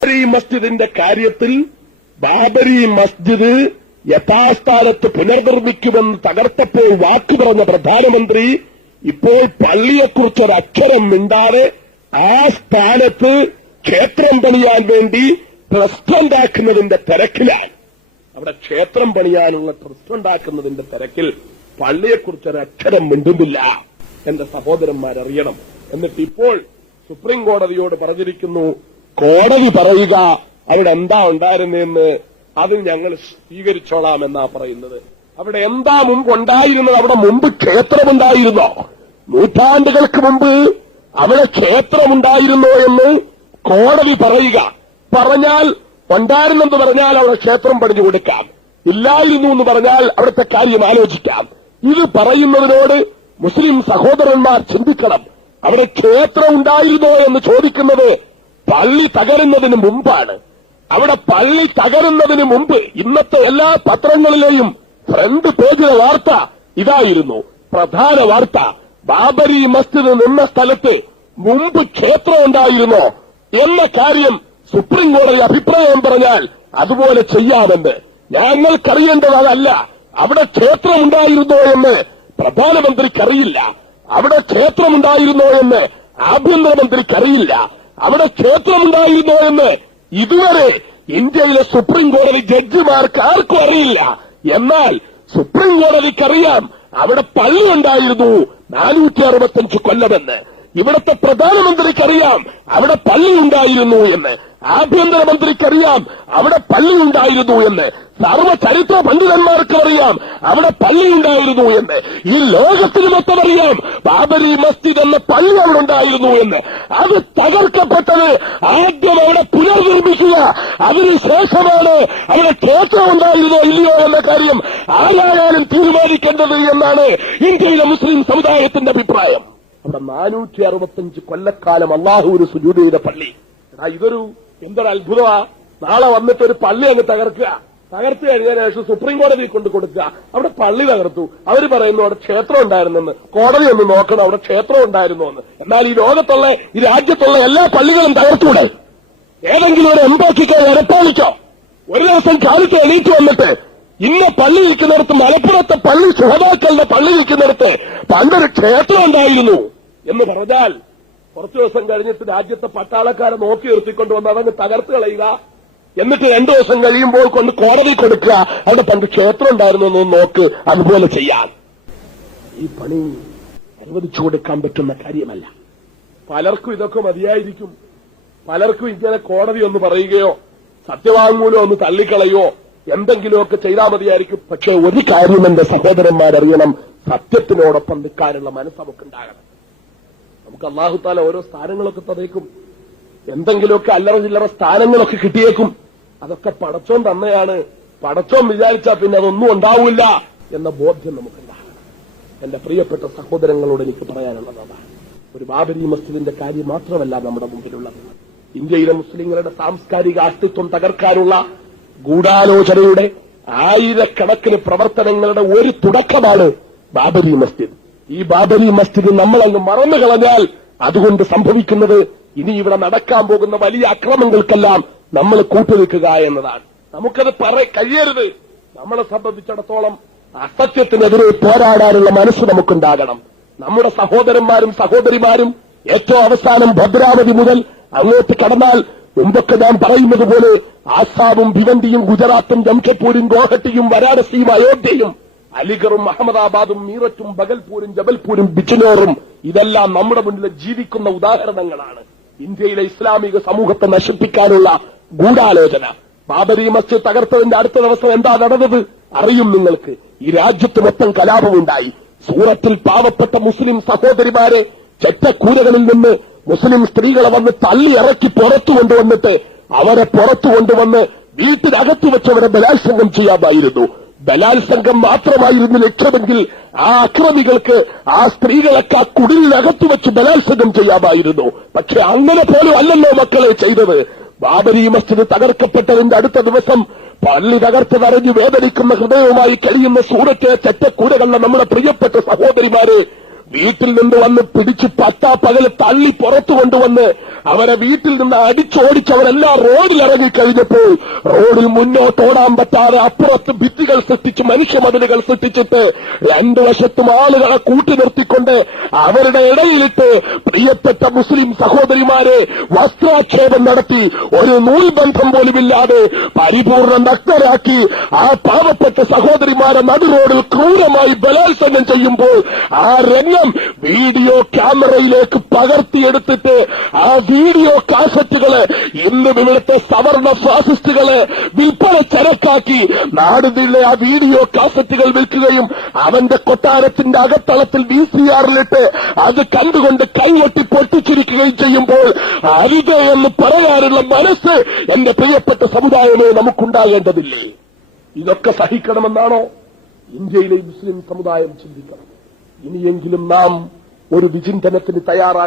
ബാബരി മസ്ജിദിന്റെ കാര്യത്തിൽ ബാബരി മസ്ജിദ് യഥാസ്ഥാനത്ത് പുനർനിർമ്മിക്കുമെന്ന് തകർത്തപ്പോൾ വാക്ക് പറഞ്ഞ പ്രധാനമന്ത്രി ഇപ്പോൾ പള്ളിയെക്കുറിച്ചൊരു അക്ഷരം മിണ്ടാതെ ആ സ്ഥാനത്ത് ക്ഷേത്രം പണിയാൻ വേണ്ടി ട്രസ്റ്റ് തിരക്കിലാണ്. അവിടെ ക്ഷേത്രം പണിയാനുള്ള ട്രസ്റ്റ് തിരക്കിൽ പള്ളിയെക്കുറിച്ചൊരു അക്ഷരം മിണ്ടുന്നില്ല എന്റെ സഹോദരന്മാരറിയണം. എന്നിട്ട് ഇപ്പോൾ സുപ്രീം കോടതിയോട് പറഞ്ഞിരിക്കുന്നു കോടതി പറയുക അവിടെ എന്താ ഉണ്ടായിരുന്നെന്ന് അത് ഞങ്ങൾ സ്വീകരിച്ചോളാം എന്നാ പറയുന്നത്. അവിടെ എന്താ മുമ്പ് ഉണ്ടായിരുന്നത് അവിടെ മുമ്പ് ക്ഷേത്രമുണ്ടായിരുന്നോ? നൂറ്റാണ്ടുകൾക്ക് മുമ്പ് അവിടെ ക്ഷേത്രമുണ്ടായിരുന്നോ എന്ന് കോടതി പറയുക. പറഞ്ഞാൽ ഉണ്ടായിരുന്നെന്ന് പറഞ്ഞാൽ അവിടെ ക്ഷേത്രം പണിഞ്ഞു കൊടുക്കാം. ഇല്ലായിരുന്നു എന്ന് പറഞ്ഞാൽ അവിടുത്തെ കാര്യം ആലോചിക്കാം. ഇത് പറയുന്നതിനോട് മുസ്ലിം സഹോദരന്മാർ ചിന്തിക്കണം. അവിടെ ക്ഷേത്രം ഉണ്ടായിരുന്നോ എന്ന് ചോദിക്കുന്നത് പള്ളി തകരുന്നതിന് മുമ്പാണ്. അവിടെ പള്ളി തകരുന്നതിന് മുമ്പ് ഇന്നത്തെ എല്ലാ പത്രങ്ങളിലെയും ഫ്രണ്ട് പേജിലെ വാർത്ത ഇതായിരുന്നു. പ്രധാന വാർത്ത. ബാബരി മസ്ജിദ് നിന്ന സ്ഥലത്ത് മുമ്പ് ക്ഷേത്രം ഉണ്ടായിരുന്നോ എന്ന കാര്യം സുപ്രീം കോടതി അഭിപ്രായം പറഞ്ഞാൽ അതുപോലെ ചെയ്യാമെന്ന്. ഞങ്ങൾക്കറിയേണ്ടത് അതല്ല അവിടെ ക്ഷേത്രമുണ്ടായിരുന്നോ എന്ന് പ്രധാനമന്ത്രിക്കറിയില്ല. അവിടെ ക്ഷേത്രമുണ്ടായിരുന്നോ എന്ന് ആഭ്യന്തരമന്ത്രിക്കറിയില്ല. അവിടെ ക്ഷേത്രമുണ്ടായിരുന്നോ എന്ന് ഇതുവരെ ഇന്ത്യയിലെ സുപ്രീം കോടതി ജഡ്ജിമാർക്ക് ആർക്കും അറിയില്ല. എന്നാൽ സുപ്രീം കോടതിക്കറിയാം അവിടെ പള്ളി ഉണ്ടായിരുന്നു നാനൂറ്റി അറുപത്തഞ്ച് കൊല്ലമെന്ന്. ഇവിടുത്തെ പ്രധാനമന്ത്രിക്കറിയാം അവിടെ പള്ളി ഉണ്ടായിരുന്നു എന്ന്. ആഭ്യന്തരമന്ത്രിക്കറിയാം അവിടെ പള്ളി ഉണ്ടായിരുന്നു എന്ന്. സർവ ചരിത്ര അറിയാം അവിടെ പള്ളി ഉണ്ടായിരുന്നു എന്ന്. ഈ ലോകത്തിന് മൊത്തം അറിയാം ബാബരി മസ്ജിദ് എന്ന പള്ളി അവിടെ ഉണ്ടായിരുന്നു എന്ന്. അത് തകർക്കപ്പെട്ടത് ആദ്യം അവിടെ പുനർനിർമ്മിക്കുക അതിനുശേഷമാണ് അവിടെ ക്ഷേത്രം ഉണ്ടായിരുന്നോ ഇല്ലയോ എന്ന കാര്യം ആരായാലും തീരുമാനിക്കേണ്ടത് എന്നാണ് ഇന്ത്യയിലെ മുസ്ലിം സമുദായത്തിന്റെ അഭിപ്രായം. അവിടെ നാനൂറ്റി അറുപത്തഞ്ച് കൊല്ലക്കാലം അള്ളാഹുവിന് സുജൂത് ചെയ്ത പള്ളി. എടാ ഇതൊരു എന്തൊരു അത്ഭുതമാ. നാളെ വന്നിട്ട് ഒരു പള്ളി അങ്ങ് തകർക്കുക. തകർത്തു കഴിഞ്ഞതിന് ശേഷം സുപ്രീം കോടതി കൊണ്ട് കൊടുക്കുക. അവിടെ പള്ളി തകർത്തു. അവർ പറയുന്നു അവിടെ ക്ഷേത്രം ഉണ്ടായിരുന്നെന്ന്. കോടതി ഒന്ന് നോക്കണം അവിടെ ക്ഷേത്രം ഉണ്ടായിരുന്നു എന്ന്. എന്നാൽ ഈ ലോകത്തുള്ള ഈ രാജ്യത്തുള്ള എല്ലാ പള്ളികളും തകർത്തൂടെ ഏതെങ്കിലും ഒരു എംപാക്കിക്കോ എരപ്പാളിക്കോ ഒരു ദിവസം കാലിക്ക് എണീറ്റ് വന്നിട്ട് ഇന്ന പള്ളി നിൽക്കുന്നിടത്ത് മലപ്പുറത്തെ പള്ളി സുഹതാക്കളുടെ പള്ളി നിൽക്കുന്നിടത്ത് പണ്ടൊരു ക്ഷേത്രം ഉണ്ടായിരുന്നു എന്ന് പറഞ്ഞാൽ കുറച്ചു ദിവസം കഴിഞ്ഞിട്ട് രാജ്യത്തെ പട്ടാളക്കാരെ നോക്കി നിർത്തിക്കൊണ്ട് വന്ന് അതങ്ങ് തകർത്ത് കളയുക. എന്നിട്ട് രണ്ടു ദിവസം കഴിയുമ്പോൾ കൊണ്ട് കോടതി കൊടുക്കുക. അവിടെ പണ്ട് ക്ഷേത്രം ഉണ്ടായിരുന്നു എന്ന് നോക്ക് അതുപോലെ ചെയ്യാൻ. ഈ പണി അനുവദിച്ചു കൊടുക്കാൻ പറ്റുന്ന കാര്യമല്ല. പലർക്കും ഇതൊക്കെ മതിയായിരിക്കും. പലർക്കും ഇങ്ങനെ കോടതി ഒന്ന് പറയുകയോ സത്യവാങ്മൂലം ഒന്ന് തള്ളിക്കളയോ എന്തെങ്കിലുമൊക്കെ ചെയ്താൽ മതിയായിരിക്കും. പക്ഷെ ഒരു കാര്യം എന്റെ സഹോദരന്മാരറിയണം. സത്യത്തിനോടൊപ്പം നിൽക്കാനുള്ള മനസ്സ് നമുക്കുണ്ടാകണം നമുക്ക് അള്ളാഹുത്താല ഓരോ സ്ഥാനങ്ങളൊക്കെ തതേക്കും എന്തെങ്കിലുമൊക്കെ അല്ലറ ചില്ലറ സ്ഥാനങ്ങളൊക്കെ കിട്ടിയേക്കും. അതൊക്കെ പടച്ചോൻ തന്നെയാണ്. പടച്ചോൻ വിചാരിച്ചാൽ പിന്നെ അതൊന്നും ഉണ്ടാവില്ല എന്ന ബോധ്യം നമുക്കുണ്ടാകണം. എന്റെ പ്രിയപ്പെട്ട സഹോദരങ്ങളോട് എനിക്ക് പറയാനുള്ളത് അതാണ്. ഒരു ബാബരി മസ്ജിദിന്റെ കാര്യം മാത്രമല്ല നമ്മുടെ മുമ്പിലുള്ളത്. ഇന്ത്യയിലെ മുസ്ലിങ്ങളുടെ സാംസ്കാരിക അസ്തിത്വം തകർക്കാനുള്ള ഗൂഢാലോചനയുടെ ആയിരക്കണക്കിന് പ്രവർത്തനങ്ങളുടെ ഒരു തുടക്കമാണ് ബാബരി മസ്ജിദ്. ഈ ബാബരി മസ്ജിദ് നമ്മൾ അങ്ങ് മറന്നു കളഞ്ഞാൽ അതുകൊണ്ട് സംഭവിക്കുന്നത് ഇനി ഇവിടെ നടക്കാൻ പോകുന്ന വലിയ അക്രമങ്ങൾക്കെല്ലാം നമ്മൾ കൂട്ടുനിൽക്കുക എന്നതാണ്. നമുക്കത് പറ കഴിയരുത്. നമ്മളെ സംബന്ധിച്ചിടത്തോളം അസത്യത്തിനെതിരെ പോരാടാനുള്ള മനസ്സ് നമുക്കുണ്ടാകണം. നമ്മുടെ സഹോദരന്മാരും സഹോദരിമാരും ഏറ്റവും അവസാനം ഭദ്രാവതി മുതൽ അങ്ങോട്ട് കടന്നാൽ മുമ്പൊക്കെ ഞാൻ പറയുന്നത് പോലെ ആസാമും ഭിവന്തിയും ഗുജറാത്തും ജംഷഡ്പൂരും ഗോഹട്ടിയും വാരാണസിയും അയോധ്യയും അലിഗറും അഹമ്മദാബാദും മീററ്റും ബഗൽപൂരും ജബൽപൂരും ബിജ്നോറും ഇതെല്ലാം നമ്മുടെ മുന്നിൽ ജീവിക്കുന്ന ഉദാഹരണങ്ങളാണ്. ഇന്ത്യയിലെ ഇസ്ലാമിക സമൂഹത്തെ നശിപ്പിക്കാനുള്ള ഗൂഢാലോചന. ബാബരി മസ്ജിദ് തകർത്തതിന്റെ അടുത്ത ദിവസം എന്താ നടന്നത്? അറിയും നിങ്ങൾക്ക്. ഈ രാജ്യത്ത് മൊത്തം കലാപമുണ്ടായി. സൂറത്തിൽ പാവപ്പെട്ട മുസ്ലിം സഹോദരിമാരെ ചെറ്റക്കൂരകളിൽ നിന്ന് മുസ്ലിം സ്ത്രീകളെ വന്ന് തള്ളി ഇറക്കി പുറത്തു കൊണ്ടുവന്നിട്ട് അവരെ പുറത്തു കൊണ്ടുവന്ന് വീട്ടിനകത്ത് വെച്ചവരെ ബലാത്സംഗം ചെയ്യാമായിരുന്നു. ബലാത്സംഗം മാത്രമായിരുന്നു ലക്ഷ്യമെങ്കിൽ ആ അക്രമികൾക്ക് ആ സ്ത്രീകളൊക്കെ ആ കുടിലിനകത്ത് വെച്ച് ബലാത്സംഗം ചെയ്യാമായിരുന്നു. പക്ഷെ അങ്ങനെ പോലും അല്ലല്ലോ മക്കളെ ചെയ്തത്. ബാബരി മസ്ജിദ് തകർക്കപ്പെട്ടതിന്റെ അടുത്ത ദിവസം പള്ളി തകർത്ത് തരഞ്ഞു വേദനിക്കുന്ന ഹൃദയവുമായി കഴിയുന്ന സൂററ്റ് ചെറ്റക്കൂരകളുടെ നമ്മുടെ പ്രിയപ്പെട്ട സഹോദരിമാരെ. വീട്ടിൽ നിന്ന് വന്ന് പിടിച്ച് പത്താ പകൽ തള്ളി പുറത്തു കൊണ്ടുവന്ന് അവരെ വീട്ടിൽ നിന്ന് അടിച്ചോടിച്ചവരെല്ലാം റോഡിൽ റോഡിൽ ഇറങ്ങിക്കഴിഞ്ഞപ്പോൾ റോഡിൽ മുന്നോട്ട് ഓടാൻ പറ്റാതെ അപ്പുറത്ത് ഭിത്തികൾ സൃഷ്ടിച്ച് മനുഷ്യമതിലുകൾ സൃഷ്ടിച്ചിട്ട് രണ്ടു വശത്തും ആളുകളെ കൂട്ടി നിർത്തിക്കൊണ്ട് അവരുടെ ഇടയിലിട്ട് പ്രിയപ്പെട്ട മുസ്ലിം സഹോദരിമാരെ വസ്ത്രാക്ഷേപം നടത്തി ഒരു നൂൽബന്ധം പോലുമില്ലാതെ പരിപൂർണ നഗ്നരാക്കി ആ പാവപ്പെട്ട സഹോദരിമാരെ നടു റോഡിൽ ക്രൂരമായി ബലാത്സംഗം ചെയ്യുമ്പോൾ ആ രംഗം വീഡിയോ ക്യാമറയിലേക്ക് പകർത്തിയെടുത്തിട്ട് ആ വീഡിയോ കാസറ്റുകൾ ഇന്നും ഇവിടുത്തെ സവർണ ഫാസിസ്റ്റുകൾ വിൽപ്പന ചരക്കാക്കി. നാടുതിലെ ആ വീഡിയോ കാസറ്റുകൾ വിൽക്കുകയും അവന്റെ കൊട്ടാരത്തിന്റെ അകത്തളത്തിൽ വി സി ആറിലിട്ട് അത് കണ്ടുകൊണ്ട് കൈകൊട്ടി പൊട്ടിച്ചിരിക്കുകയും ചെയ്യുമ്പോൾ അരുത് എന്ന് പറയാനുള്ള മനസ്സ് എന്റെ പ്രിയപ്പെട്ട സമുദായമേ നമുക്കുണ്ടാകേണ്ടതില്ലേ? ഇതൊക്കെ സഹിക്കണമെന്നാണോ? ഇന്ത്യയിലെ മുസ്ലിം സമുദായം ചിന്തിക്കണം. ഇനിയെങ്കിലും നാം ഒരു വിചിന്തനത്തിന് തയ്യാറാ